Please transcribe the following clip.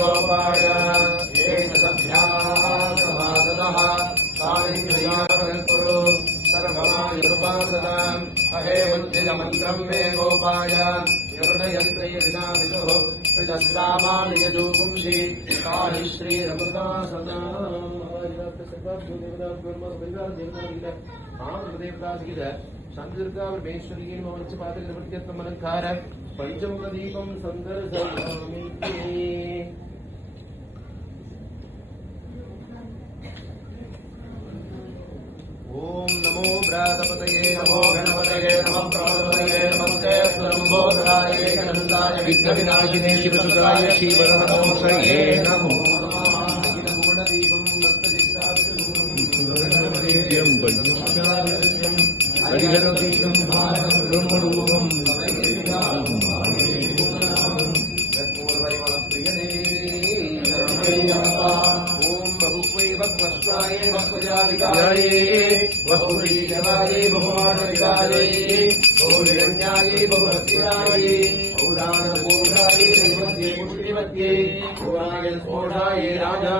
गोपाय समादनः कालिन्द्रियाकुरु सर्वमायुर्वाददाम् अहे मन्त्रम् मे गोपाय युर्णयन्त्रयविनादितुः त्रिदस्तामानियजूगुंसि काली श्रीरमृता सदा शांतिदुर्गा परमेश्वरी पादकृत्यर्थम अलंकार पंचमुख दीपम संदर्शयामि। ओम नमो व्रातपतये नमो गणपतये नमः प्रमदपतये नमस्ते स्वयंभोधराय एकदन्ताय विघ्नविनाशिने शिवसुताय श्रीवरनमोऽस्तये नमो बहुरीजवाये बहुमानविकारे बहुनिरन्याये बहुभक्तिदाये बहुदानपूर्णाये निर्मध्ये पुष्टिमध्ये भुवनाय स्फोटाये राजा